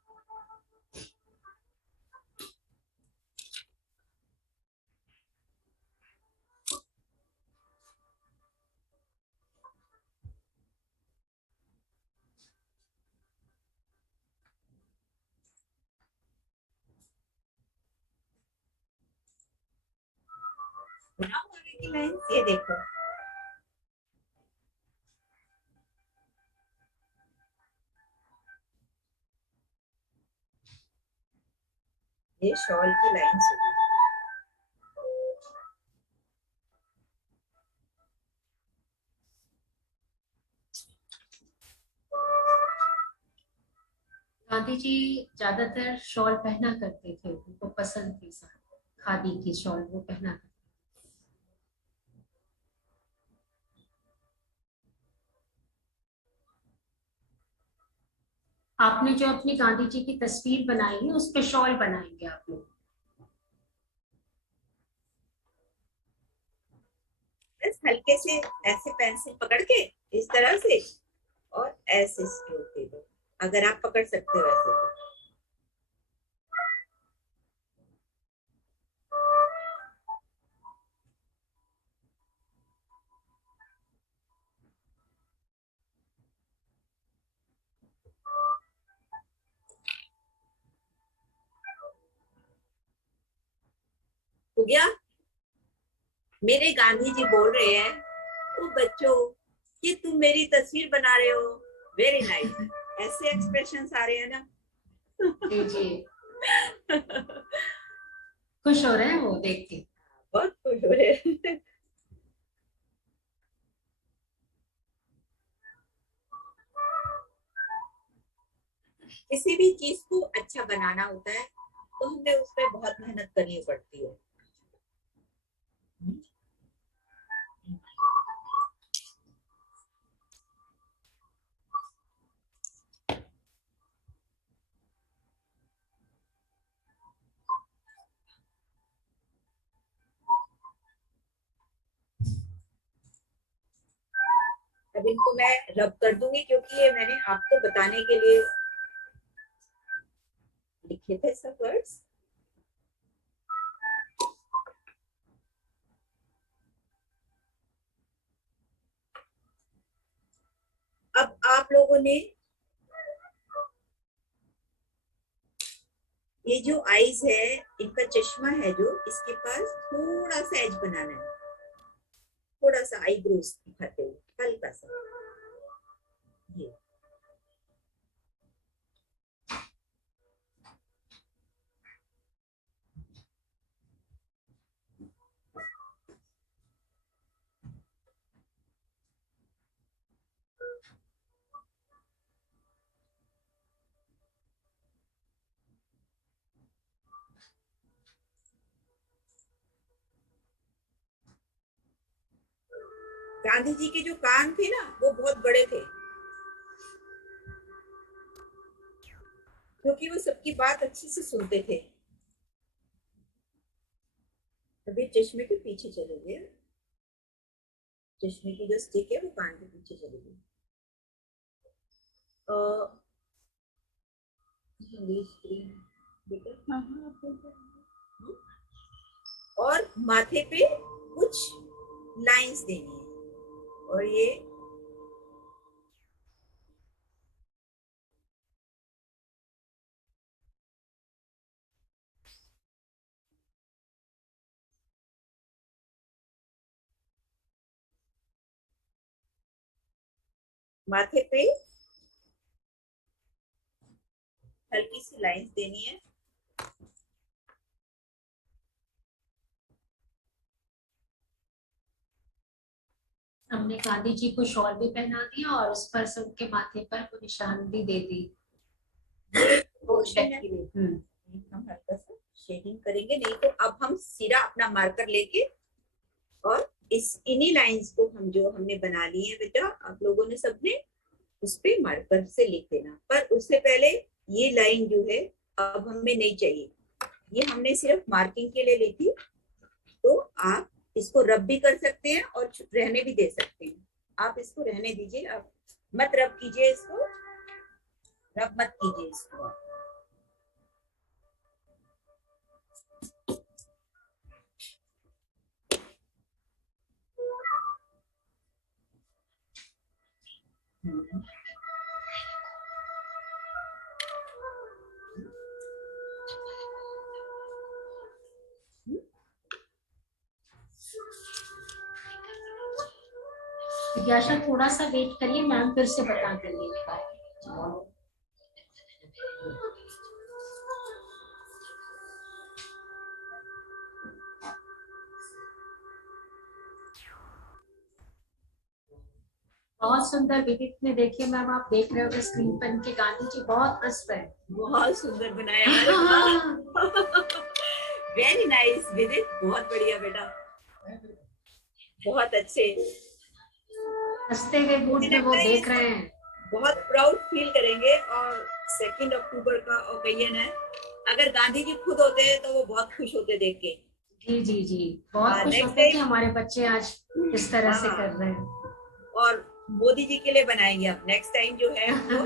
बनाओ आगे की लाइन, ये देखो। ये शॉल की लाइन होगी। गांधी जी ज्यादातर शॉल पहना करते थे, उनको पसंद थी खादी की शॉल, वो पहना करते। आपने जो अपनी गांधी जी की तस्वीर बनाई है उस पे शॉल बनाएंगे आप लोग। बस हल्के से ऐसे पेंसिल पकड़ के इस तरह से, और ऐसे स्ट्रोक दे दो, अगर आप पकड़ सकते हो ऐसे तो। हो गया। मेरे गांधी जी बोल रहे हैं, ओ बच्चों, कि तुम मेरी तस्वीर बना रहे हो, वेरी नाइस। ऐसे एक्सप्रेशन आ रहे हैं ना। जी जी। खुश हो रहे हैं वो देख के। बहुत खुश हो रहे हैं। किसी भी चीज को अच्छा बनाना होता है, तो हमें उस पर बहुत मेहनत करनी पड़ती है। अब इनको मैं रब कर दूंगी, क्योंकि ये मैंने आपको बताने के लिए लिखे थे सब वर्ड्स। अब आप लोगों ने ये जो आईज है, इनका चश्मा है जो, इसके पास थोड़ा सा एज बनाना है, थोड़ा सा आईब्रोज दिखाते हुए हल्का सा, ये। गांधी जी के जो कान थे ना वो बहुत बड़े थे, क्योंकि वो सबकी बात अच्छे से सुनते थे। अभी चश्मे के पीछे चले गए, चश्मे की जो स्टिक है वो कान के पीछे चली गई। बेटा और माथे पे कुछ लाइंस देनी है, और ये माथे पे हल्की सी लाइंस देनी है। हमने गांधी जी को शॉल भी पहना दिया और उस पर से उनके माथे पर वो निशान भी दे दी। हम हल्का सा शेडिंग करेंगे, नहीं तो अब हम सिरा अपना मार्कर लेके और इस इन्हीं लाइंस को हम जो हमने बना ली है बेटा, आप लोगों ने सबने उस पे मार्कर से लिख देना। पर उससे पहले ये लाइन जो है अब हमें नहीं चाहिए, ये हमने सिर्फ मार्किंग के लिए ली थी। तो आप इसको रब भी कर सकते हैं और रहने भी दे सकते हैं। आप इसको रहने दीजिए, आप मत रब कीजिए, इसको रब मत कीजिए इसको। जिज्ञासा थोड़ा सा वेट करिए, मैम फिर से बता देंगे। बहुत सुंदर विदित ने, देखिए मैम आप देख रहे हो स्क्रीन पर इनके गांधी जी बहुत हंस रहे हैं। बहुत सुंदर बनाया वेरी नाइस विदित, बहुत बढ़िया बेटा, बहुत अच्छे। हंसते हुए मूड में वो देख रहे हैं। बहुत प्राउड फील करेंगे। और 2 अक्टूबर का ओकेजन है, अगर गांधी जी खुद होते हैं तो वो बहुत खुश होते देख के। जी जी जी, बहुत खुश होते हैं कि हमारे बच्चे आज इस तरह से कर रहे हैं। और मोदी जी के लिए बनाएंगे आप नेक्स्ट टाइम जो है वो।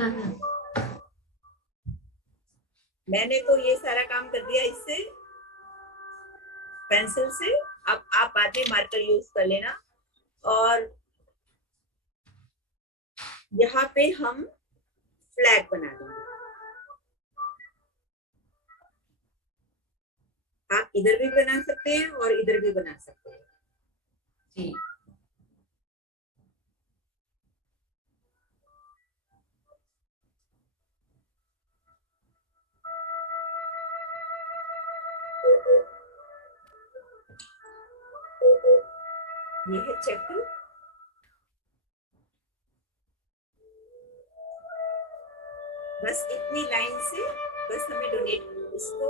मैंने तो ये सारा काम कर दिया इससे, पेंसिल से। अब आप बाद में मार्कर यूज कर लेना। और यहाँ पे हम फ्लैग बना देंगे। आप इधर भी बना सकते हैं और इधर भी बना सकते हैं। जी ये है चक्र। बस इतनी लाइन से बस हमें डोनेट इसको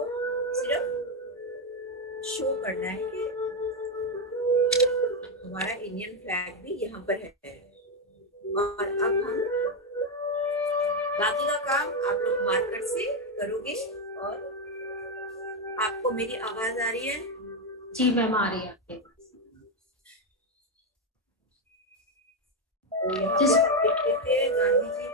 सिर्फ शो करना है कि हमारा इंडियन फ्लैग भी यहाँ पर है। और अब हम बाकी का काम आप लोग मार्कर से करोगे। और आपको मेरी आवाज आ रही है? जी मैम आ रही है आपके पास। तो यहाँ पे हम लिख देते हैं गांधी जी।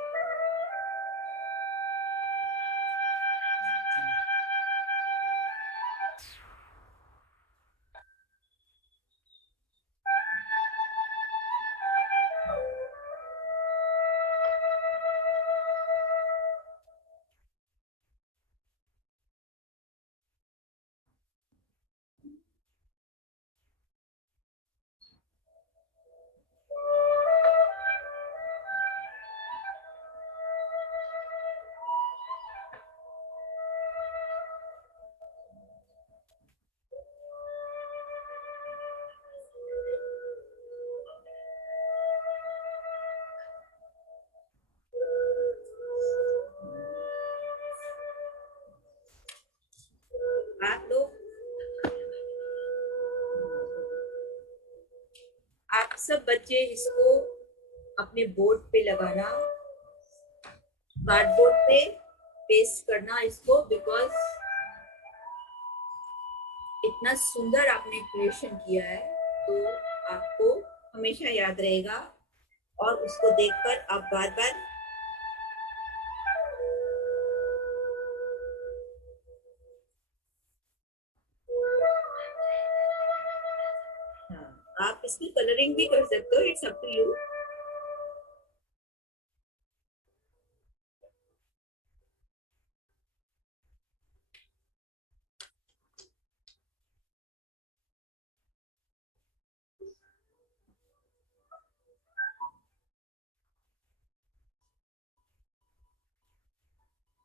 सब बच्चे इसको अपने बोर्ड पे लगाना, कार्डबोर्ड पे पेस्ट करना इसको, बिकॉज इतना सुंदर आपने क्रिएशन किया है तो आपको हमेशा याद रहेगा और उसको देखकर आप बार बार आप इसकी कलरिंग भी कर सकते हो, इट्स अप टू यू।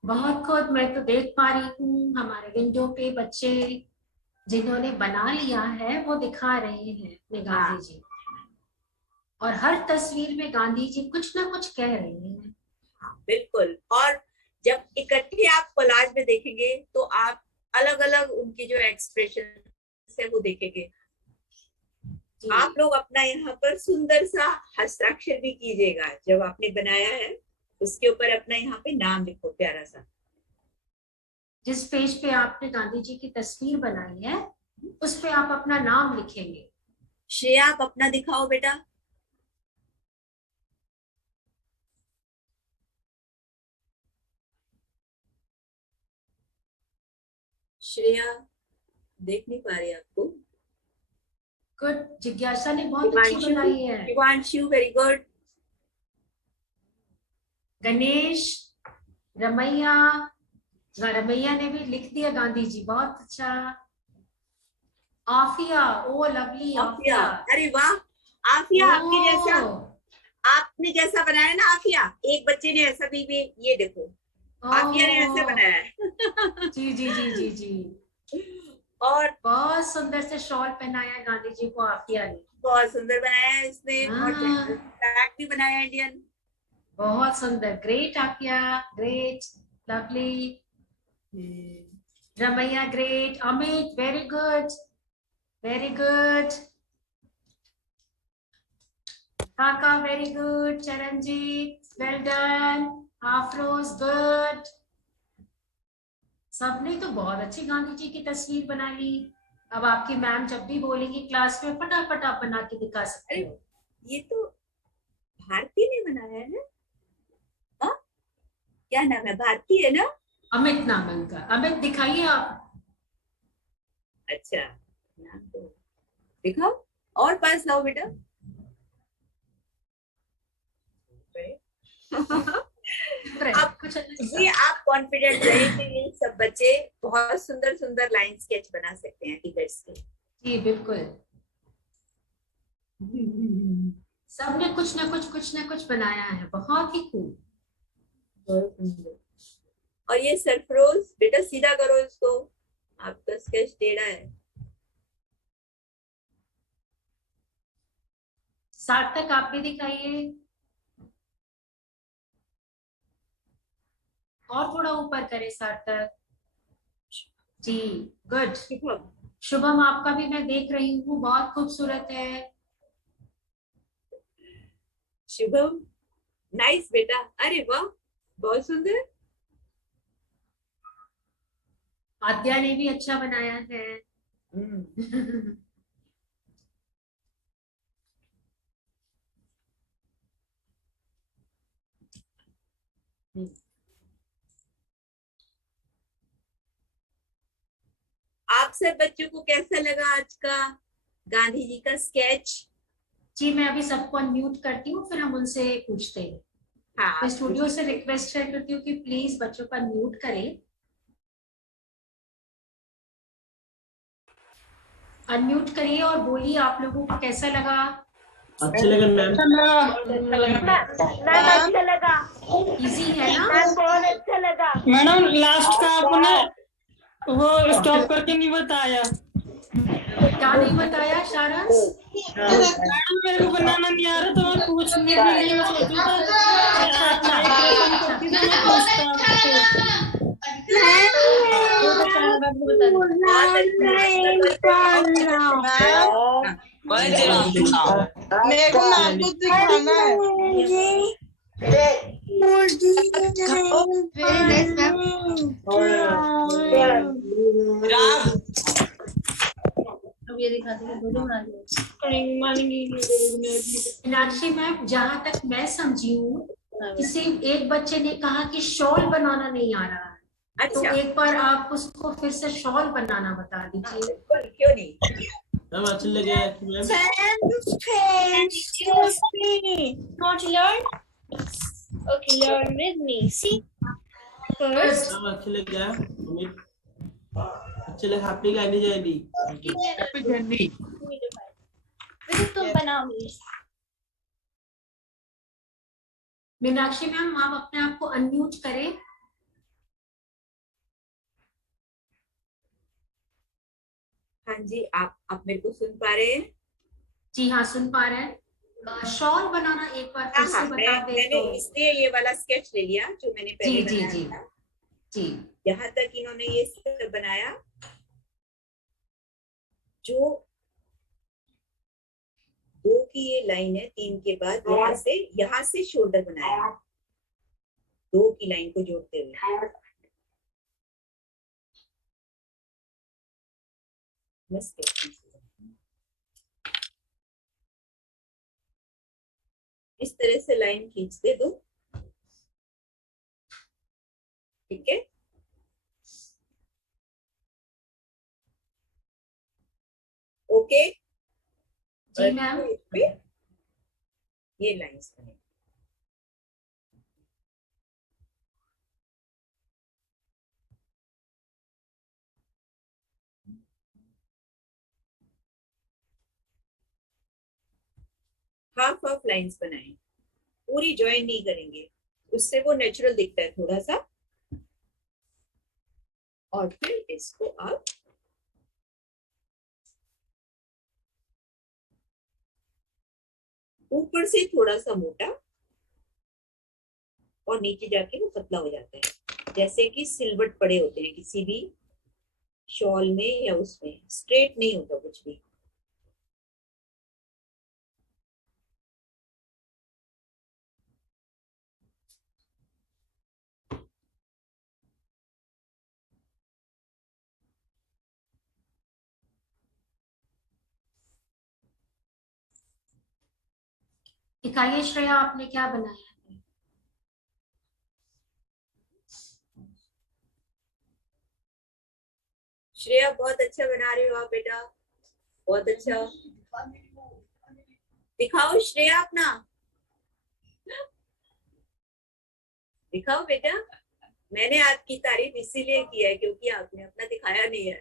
बहुत खुद मैं तो देख पा रही हूँ हमारे विंडो पे बच्चे जिन्होंने बना लिया है वो दिखा रहे हैं अपने गांधी जी, और हर तस्वीर में गांधी जी कुछ ना कुछ कह रहे हैं। बिल्कुल, और जब इकट्ठे आप कोलाज में देखेंगे तो आप अलग अलग उनकी जो एक्सप्रेशन है वो देखेंगे। आप लोग अपना यहाँ पर सुंदर सा हस्ताक्षर भी कीजिएगा, जब आपने बनाया है उसके ऊपर अपना यहाँ पे नाम लिखो प्यारा सा। जिस पेज पे आपने गांधी जी की तस्वीर बनाई है उस पे आप अपना नाम लिखेंगे। श्रेया, आप अपना दिखाओ बेटा। श्रेया देख नहीं पा रही आपको। गुड, जिज्ञासा ने बहुत अच्छी बनाई है। Shivanshu very good. गणेश, रमैया, रमैया ने भी लिख दिया गांधी जी, बहुत अच्छा। आफिया, ओ लवली आफिया, अरे वाह आफिया, आपने जैसा बनाया ना आफिया, एक बच्चे ने ऐसा भी ये देखो आफिया ने ऐसे बनाया है। जी जी जी जी जी। और बहुत सुंदर से शॉल पहनाया गांधी जी को आफिया ने, बहुत सुंदर बनाया है इसने। और फ्लैग भी बनाया इंडियन, बहुत सुंदर। Great Afiya, great, lovely. Ramaiya great, Amit very good, very good, Kaka very good, Charanjit well done, Afroz good. सबने तो बहुत अच्छी गांधी जी की तस्वीर बना ली। अब आपकी मैम जब भी बोलेगी क्लास में फटाफट आप बना के दिखा सकते हो। ये तो भारती ने बनाया है ना? क्या नाम है? भारती है ना? अमित नाम है उनका। अमित दिखाइए आप। अच्छा, नाम तो दिखाओ और पास लाओ बेटा। अब ये आप कॉन्फिडेंट रहे कि ये सब बच्चे बहुत सुंदर सुंदर लाइन स्केच बना सकते हैं टीचर्स के। जी बिल्कुल, सबने कुछ ना कुछ बनाया है, बहुत ही खूब। और ये सरफरोज बेटा सीधा करो इसको, आपका स्केच टेढ़ा है। सार्थक आप भी दिखाइए, और थोड़ा ऊपर करे सार्थक जी, गुड। शुभम आपका भी मैं देख रही हूँ, बहुत खूबसूरत है। शुभम नाइस बेटा, अरे वाह बहुत सुंदर। आद्या ने भी अच्छा बनाया है। आप सब बच्चों को कैसा लगा आज का गांधी जी का स्केच? जी मैं अभी सबको अनम्यूट करती हूँ, फिर हम उनसे पूछते हैं। हाँ, मैं स्टूडियो से रिक्वेस्ट करती हूँ कि प्लीज बच्चों को अनम्यूट करें। अनम्यूट करिए और बोलिए आप लोगों को कैसा लगा। अच्छा लगा मैम, अच्छा लगा। इजी है ना? बहुत अच्छा लगा मैडम। लास्ट का आपने वो स्टॉप करके नहीं बताया। क्या नहीं बताया शारंस? मैडम मेरे को बनाना नहीं आ रहा तो मैं पूछने के लिए मैं सोचा मेरे को मैम को दिखाना है। Very nice ma'am. अब ये दिखा दो, दोनों बना लो। मीनाक्षी मैम, जहाँ तक मैं समझी हूँ, किसी एक बच्चे ने कहा कि शॉल बनाना नहीं आ रहा है। तो अच्छा, एक बार आप उसको फिर से शॉल बनाना बता दीजिए। बिल्कुल, क्यों नहीं। मैम अच्छे लगे ma'am. Not learn. Okay, learn with me. See, first. Ma'am अच्छे लगे उम्मीद अच्छे लगे। Happy Gandhi Jayanti. Happy journey. तुम बनाओ प्लीज। मीनाक्षी मैम, आप अपने आप को अनम्यूट करें। हाँ जी, आप मेरे को सुन पा रहे हैं? जी हाँ, सुन पा रहे हैं। शॉल बनाना एक बार फिर से बता दे मैंने तो। इसलिए ये वाला स्केच ले लिया जो मैंने पहले जी बनाया जी था। जी। यहाँ तक इन्होंने ये सब बनाया। जो 2 की ये लाइन है, 3 के बाद यहाँ से शोल्डर बनाया, 2 की लाइन को जोड़ते हुए। इस तरह से लाइन खींचते दो, ठीक है। ओके जी मैम। ये लाइंस बने। हाफ हाफ लाइंस बनाएं, पूरी ज्वाइन नहीं करेंगे, उससे वो नेचुरल दिखता है थोड़ा सा। और फिर इसको आप ऊपर से थोड़ा सा मोटा और नीचे जाके वो पतला हो जाता है, जैसे कि सिलवट पड़े होते हैं किसी भी शॉल में या उसमें, स्ट्रेट नहीं होता कुछ भी। दिखाइए श्रेया, आपने क्या बनाया है। श्रेया बहुत अच्छा बना रही हो आप बेटा, बहुत अच्छा। दिखाओ श्रेया अपना, दिखाओ बेटा। मैंने आपकी तारीफ इसीलिए की है क्योंकि आपने अपना दिखाया नहीं है।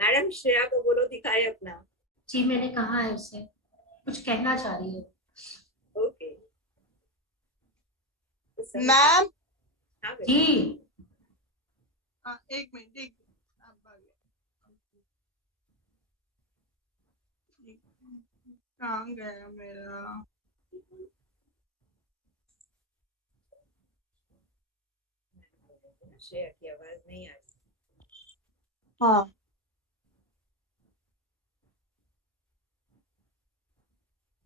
मैडम श्रेया को बोलो दिखाए अपना। जी मैंने कहा है उसे, कुछ कहना चाह रही है। Okay ma'am. हाँ बेटा। जी एक मिनट कहाँ गया मेरा। श्रेया की आवाज नहीं आ रही। हाँ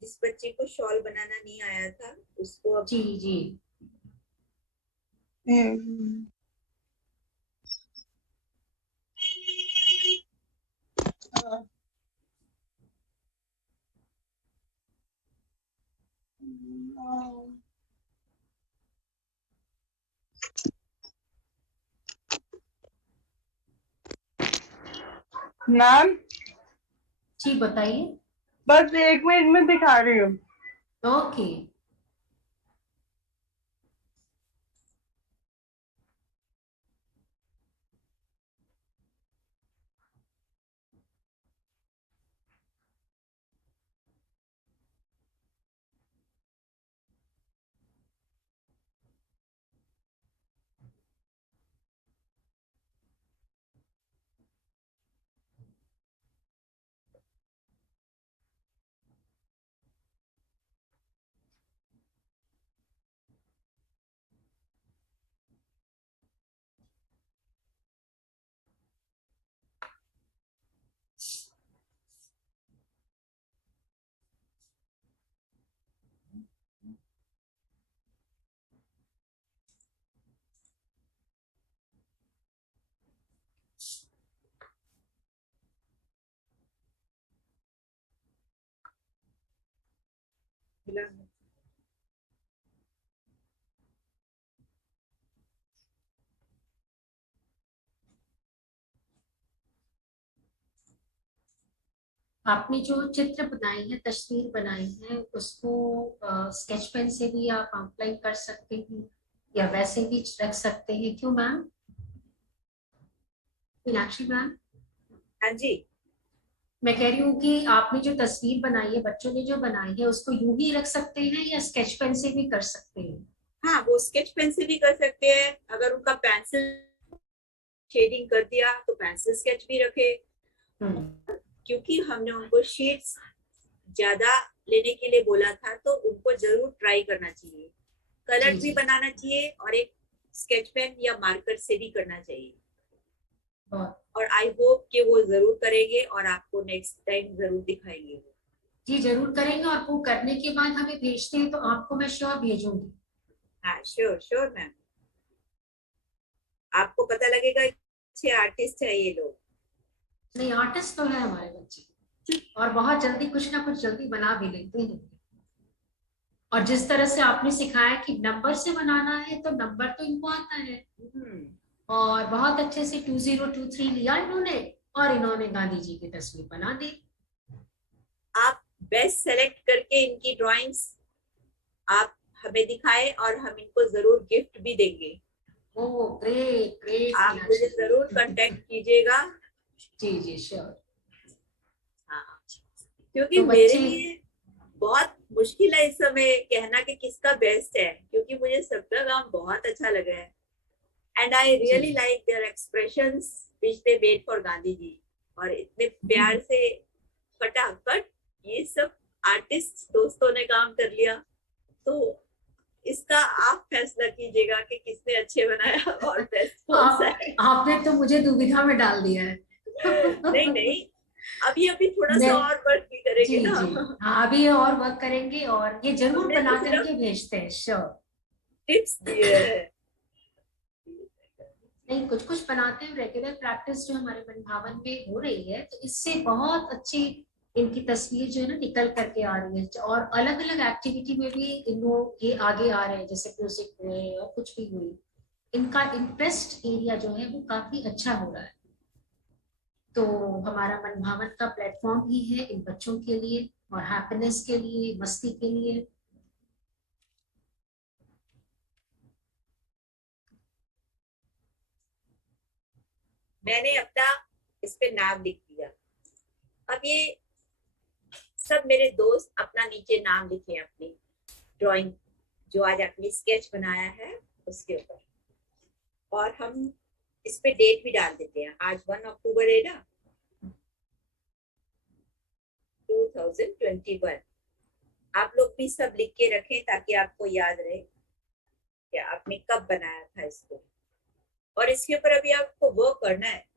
जिस बच्चे को शॉल बनाना नहीं आया था उसको अब जी जी। मैम जी बताइए। बस 1 मिनट में दिखा रही हूँ। ओके। आपने जो चित्र बनाई है, तस्वीर बनाई है, उसको स्केच पेन से भी आप आउटलाइन कर सकते हैं या वैसे भी रख सकते हैं। क्यों मैम? मीनाक्षी मैम, हाँ जी, मैं कह रही हूँ कि आपने जो तस्वीर बनाई है, बच्चों ने जो बनाई है, उसको यूं ही रख सकते हैं या स्केच पेन से भी कर सकते हैं? हाँ वो स्केच पेन से भी कर सकते हैं। अगर उनका पेंसिल शेडिंग कर दिया तो पेंसिल स्केच भी रखे, क्योंकि हमने उनको शीट्स ज्यादा लेने के लिए बोला था, तो उनको जरूर ट्राई करना चाहिए। कलर जी, भी जी। बनाना चाहिए और एक स्केच पेन या मार्कर से भी करना चाहिए। बहुत और आई होप कि वो जरूर करेंगे और आपको नेक्स्ट टाइम जरूर दिखाएंगे। जी, जरूर करेंगे, और वो करने के बाद हमें भेजते हैं तो आपको मैं श्योर भेजूंगी। हाँ श्योर श्योर मैम, आपको पता लगेगा अच्छे आर्टिस्ट है ये लोग। नहीं, आर्टिस्ट तो है हमारे बच्चे, और बहुत जल्दी कुछ ना कुछ जल्दी बना भी लेते हैं। और जिस तरह से आपने सिखाया कि नंबर से बनाना है, तो नंबर तो इनको आता है, और बहुत अच्छे से 2023 लिया इन्होंने, और इन्होंने गांधी जी की तस्वीर बना दी। आप बेस्ट सेलेक्ट करके इनकी ड्राइंग्स आप हमें दिखाएं और हम इनको जरूर गिफ्ट भी देंगे। Oh great great. आप मुझे जरूर कांटेक्ट कीजिएगा। जी जी श्योर। हाँ, क्योंकि तो मेरे बच्चे, लिए बहुत मुश्किल है इस समय कहना कि किसका बेस्ट है, क्योंकि मुझे सबका काम बहुत अच्छा लगा है। And I really like their expressions which they made for Gandhi ji. और इतने प्यार से फटाफट ये सब आर्टिस्ट दोस्तों ने काम कर लिया, तो इसका आप फैसला कीजिएगा कि किसने अच्छे बनाया और बेस्ट कौन सा है। आपने तो मुझे दुविधा में डाल दिया है। नहीं नहीं, अभी थोड़ा मैं, सा और वर्क भी जी करेंगे ना। जी, हाँ अभी और वर्क करेंगे, और ये जरूर हमने बना तो सिर्फ करके भेजते हैं श्योर। टिप्स दिए हैं। नहीं, कुछ कुछ बनाते हैं। रेगुलर प्रैक्टिस जो हमारे मनभावन में हो रही है, तो इससे बहुत अच्छी इनकी तस्वीर जो है ना निकल करके आ रही है, और अलग अलग एक्टिविटी में भी इन लोग ये आगे आ रहे हैं, जैसे म्यूजिक हुए और कुछ भी हुई। इनका इंटरेस्ट एरिया जो है वो काफी अच्छा हो रहा है। तो हमारा मनभावन का प्लेटफॉर्म ही है इन बच्चों के लिए, और हैप्पीनेस के लिए, मस्ती के लिए। मैंने अपना इस पे नाम लिख दिया। अब ये सब मेरे दोस्त अपना नीचे नाम लिखे अपनी ड्राइंग जो आज आपने स्केच बनाया है उसके ऊपर, और हम इस पे डेट भी डाल देते हैं। आज 1 अक्टूबर है ना, 2021। आप लोग भी सब लिख के रखें ताकि आपको याद रहे कि आपने कब बनाया था इसको। और इसके ऊपर अभी आपको वर्क करना है।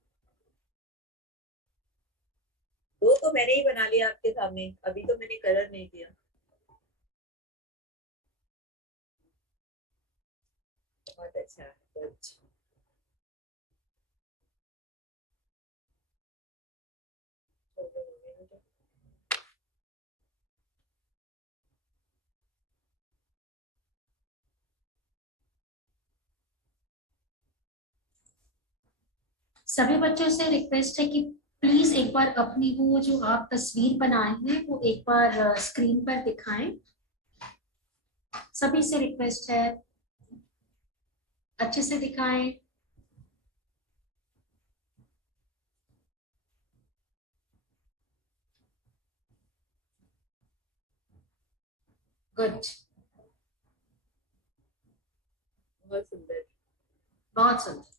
दो तो मैंने ही बना लिया आपके सामने, अभी तो मैंने कलर नहीं दिया। बहुत अच्छा, गुड। सभी बच्चों से रिक्वेस्ट है कि प्लीज एक बार अपनी वो जो आप तस्वीर बनाए हैं वो एक बार स्क्रीन पर दिखाएं। सभी से रिक्वेस्ट है, अच्छे से दिखाएं। गुड, बहुत सुंदर। बहुत सुंदर।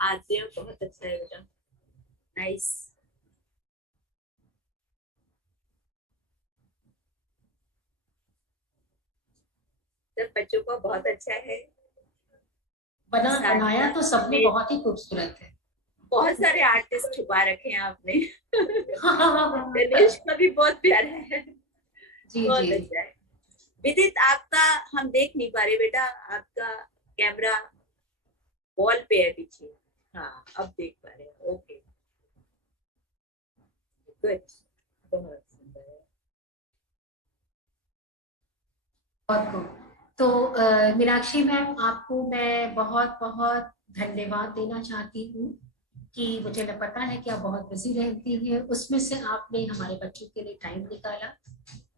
आते बहुत अच्छा है बेटा, नाइस। सब बच्चों का बहुत अच्छा है। बनाया तो सबने में बहुत ही खूबसूरत है। बहुत सारे आर्टिस्ट छुपा रखे हैं आपने। गणेश का भी बहुत प्यारा है, जी बहुत जी। अच्छा है। विदित आपका हम देख नहीं पा रहे बेटा, आपका कैमरा वॉल पे है पीछे। हाँ अब देख पा रहे हैं। ओके गुड, बहुत सुंदर है। बहुत खूब। तो मीनाक्षी मैम, आपको मैं बहुत बहुत धन्यवाद देना चाहती हूँ कि मुझे न पता है कि आप बहुत बिजी रहती हैं, उसमें से आपने हमारे बच्चों के लिए टाइम निकाला,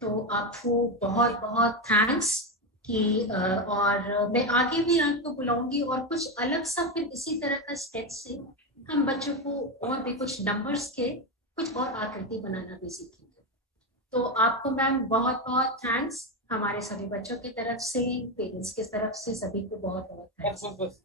तो आपको बहुत बहुत थैंक्स कि और मैं आगे भी आपको बुलाऊंगी और कुछ अलग सा फिर इसी तरह का स्केच से हम बच्चों को और भी कुछ नंबर्स के कुछ और आकृति बनाना भी सीखेंगे। तो आपको मैम बहुत बहुत थैंक्स, हमारे सभी बच्चों की तरफ से, पेरेंट्स की तरफ से, सभी को बहुत बहुत थैंक्स।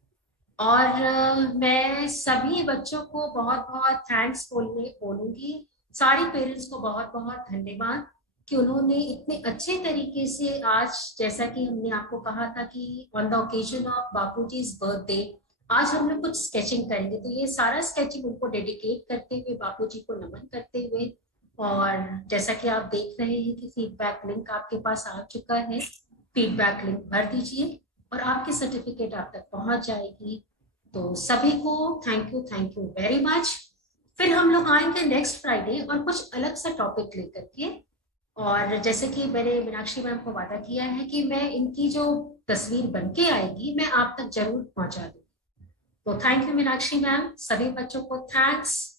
और मैं सभी बच्चों को बहुत बहुत थैंक्स बोलूंगी। सारे पेरेंट्स को बहुत बहुत धन्यवाद कि उन्होंने इतने अच्छे तरीके से आज, जैसा कि हमने आपको कहा था कि on the occasion of Bapuji's birthday आज हम लोग कुछ स्केचिंग करेंगे, तो ये सारा स्केचिंग उनको डेडिकेट करते हुए, बापूजी को नमन करते हुए। और जैसा कि आप देख रहे हैं कि फीडबैक लिंक आपके पास आ चुका है, फीडबैक लिंक भर दीजिए और आपकी सर्टिफिकेट आप तक पहुंच जाएगी। तो सभी को थैंक यू वेरी मच। फिर हम लोग आएंगे नेक्स्ट फ्राइडे और कुछ अलग सा टॉपिक लेकर के, और जैसे कि मैंने मीनाक्षी मैम को वादा किया है कि मैं इनकी जो तस्वीर बन के आएगी मैं आप तक जरूर पहुंचा दूंगी। तो थैंक यू मीनाक्षी मैम, सभी बच्चों को थैंक्स।